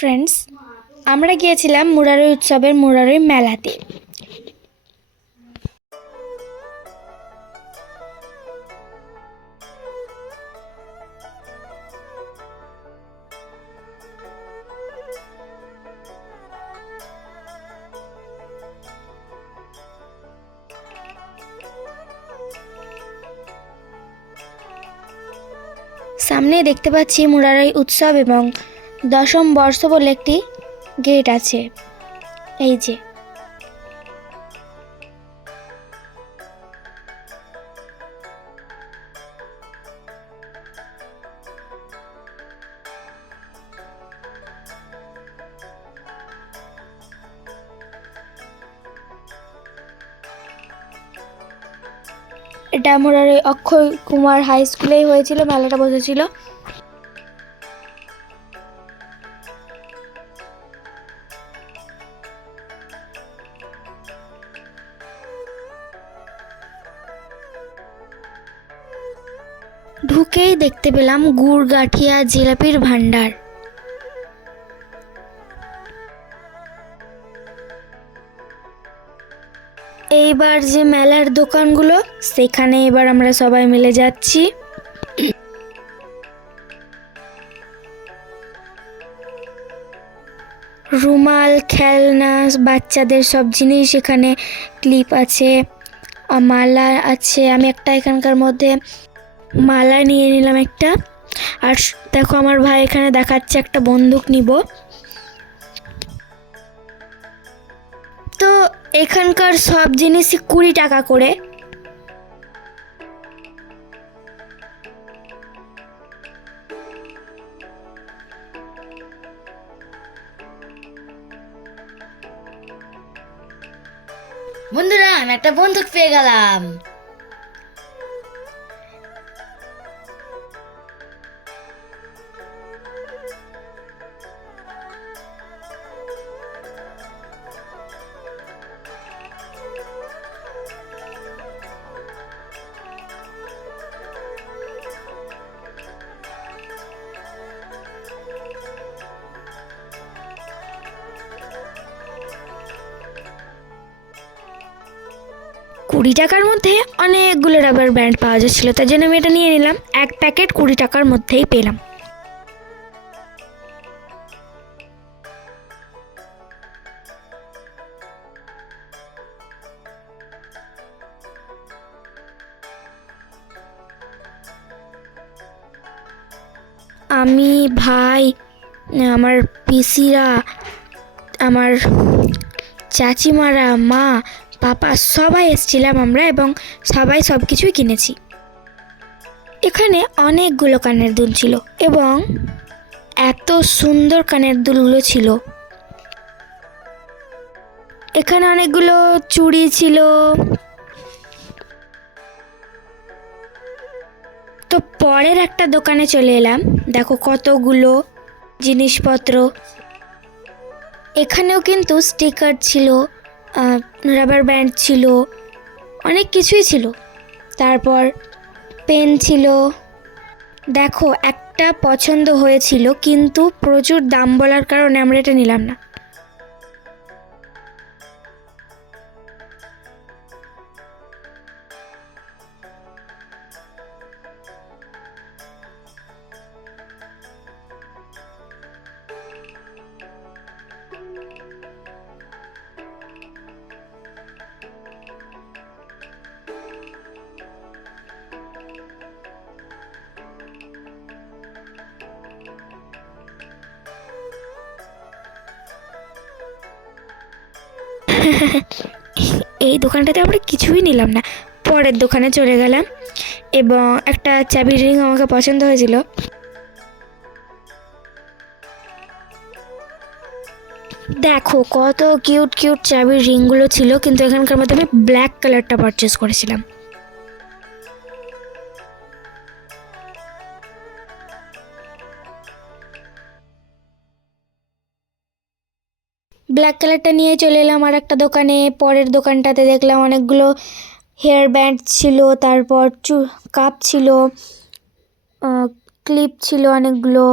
Friends, আমরা গিয়েছিলাম মুরারই উৎসবের মুরারই মেলাতে। সামনে দেখতে পাচ্ছি মুরারই উৎসব এবং দশম বর্ষ বলে একটি গেট আছে। এই যে এটা মুরারই অক্ষয় কুমার হাই স্কুলেই হয়েছিল, মেলাটা বসেছিল। ঢুকেই দেখতে পেলাম গুড় গাঠিয়া জিলাপির ভান্ডার। এইবার যে মেলার দোকানগুলো, সেখানে এবার আমরা সবাই মিলে যাচ্ছি। রুমাল, খেলনা, বাচ্চাদের সব জিনিস এখানে, ক্লিপ আছে, মালা আছে। আমি একটা এখানকার মধ্যে মালা নিয়ে নিলাম একটা। আর দেখো আমার ভাই এখানে দেখাচ্ছে একটা বন্দুক নিব। তো এখানকার সব জিনিসই 20 টাকা করে। বন্ধুরা, আমি একটা বন্দুক পেয়ে গেলাম। কুড়ি টাকার মধ্যে অনেকগুলো রাবার ব্যান্ড পাওয়া যাচ্ছিল, তার জন্য আমি এটা নিয়ে নিলাম। এক প্যাকেট 20 টাকার মধ্যেই পেলাম। আমি, ভাই, আমার পিসিরা, আমার চাচিমারা, মা, পাপা সবাই এসেছিলাম আমরা, এবং সবাই সব কিছুই কিনেছি। এখানে অনেকগুলো কানের দুল ছিল এবং এত সুন্দর কানের দুলগুলো ছিল। এখানে অনেকগুলো চুড়ি ছিল। তো পরের একটা দোকানে চলে এলাম। দেখো কতগুলো জিনিসপত্র। এখানেও কিন্তু স্টিকার ছিল, রাবার ব্যান্ড ছিল, অনেক কিছুই ছিল। তারপর পেন ছিল। দেখো একটা পছন্দ হয়েছিল, কিন্তু প্রচুর দাম বলার কারণে আমরা এটা নিলাম না। এই দোকানটাতে আমরা কিছুই নিলাম না। পরের দোকানে চলে গেলাম এবং একটা চাবির রিং আমাকে পছন্দ হয়েছিল। দেখো কত কিউট কিউট চাবির রিংগুলো ছিল, কিন্তু এখানকার মধ্যে আমি ব্ল্যাক কালারটা পারচেস করেছিলাম। ব্ল্যাক কালারটা নিয়ে চলে এলাম আর একটা দোকানে। পরের দোকানটাতে দেখলাম অনেকগুলো হেয়ার ব্যান্ড ছিল, তারপর কাপ ছিল, ক্লিপ ছিল অনেকগুলো।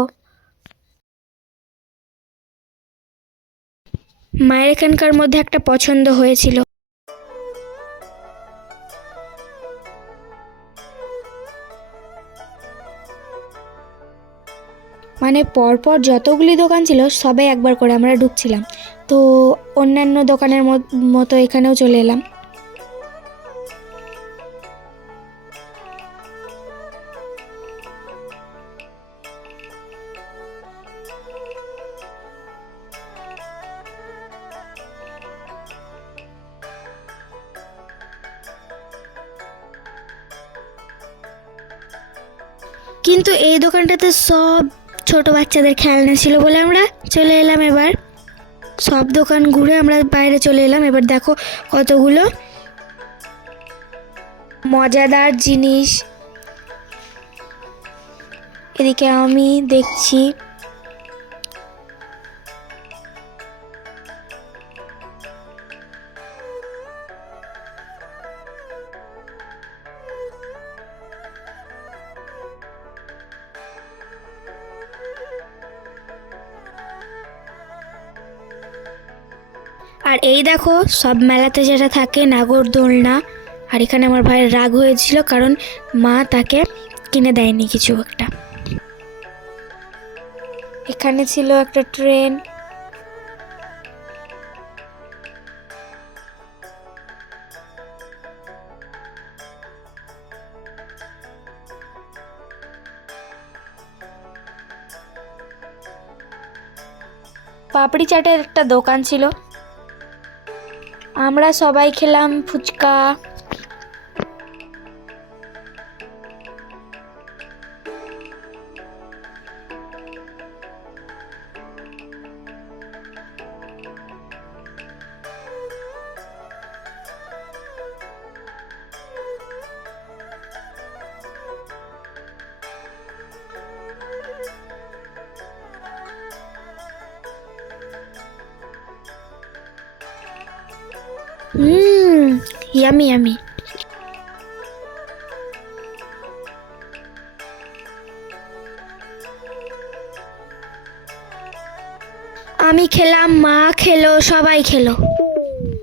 মায়ের এখানকার মধ্যে একটা পছন্দ হয়েছিল। মানে পরপর যতগুলি দোকান ছিল সবে একবার করে আমরা ঢুকছিলাম, তো অন্যান্য দোকানের মতো এখানেও চলে এলাম। কিন্তু এই দোকানটাতে সব ছোট বাচ্চাদের খেলনা ছিল বলে আমরা চলে এলাম। এবার সব দোকান ঘুরে আমরা বাইরে চলে এলাম। এবার দেখো কতগুলো মজাদার জিনিস এদিকে আমি দেখছি। আর এই দেখো সব মেলাতে যেটা থাকে নাগরদোলনা। আর এখানে আমার ভাইয়ের রাগ হয়েছিল কারণ মা তাকে কিনে দেয়নি কিছু একটা। এখানে ছিল একটা ট্রেন। পাপড়ি চাটের একটা দোকান ছিল। আমরা সবাই খেলাম ফুচকা। Yummy yummy. আমি খেলাম, মা খেলো, সবাই খেলো।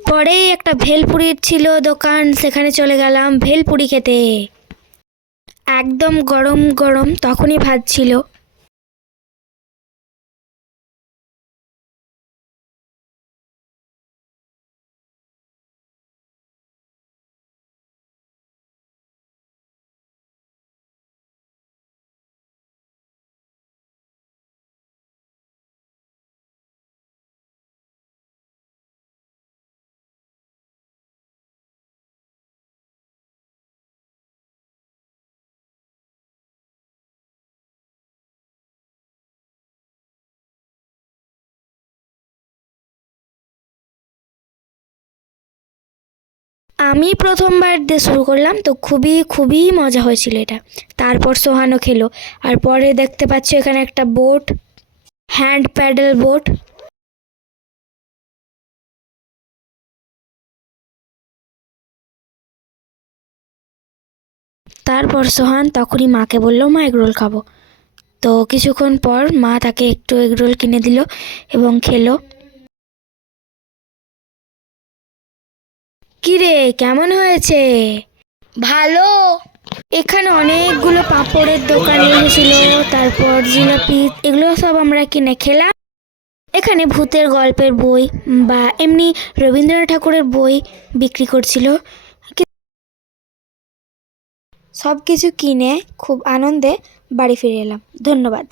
পরেই একটা ভেলপুরির ছিল দোকান, সেখানে চলে গেলাম ভেলপুরি খেতে। একদম গরম গরম তখনই ভাজছিল। আমি প্রথমবার দিয়ে শুরু করলাম, তো খুবই খুবই মজা হয়েছিল এটা। তারপর সোহানও খেলো। আর পরে দেখতে পাচ্ছ এখানে একটা বোট, হ্যান্ড প্যাডেল বোট। তারপর সোহান তখনই মাকে বললো মা এগরোল খাবো। তো কিছুক্ষণ পর মা তাকে একটু এগরোল কিনে দিল এবং খেলো। কিরে কেমন হয়েছে? ভালো। এখানে অনেকগুলো পাঁপড়ের দোকান এসেছিল, তারপর জিলাপি, এগুলো সব আমরা কিনে খেলাম। এখানে ভূতের গল্পের বই বা এমনি রবীন্দ্রনাথ ঠাকুরের বই বিক্রি করছিল। সব কিছু কিনে খুব আনন্দে বাড়ি ফিরে এলাম। ধন্যবাদ।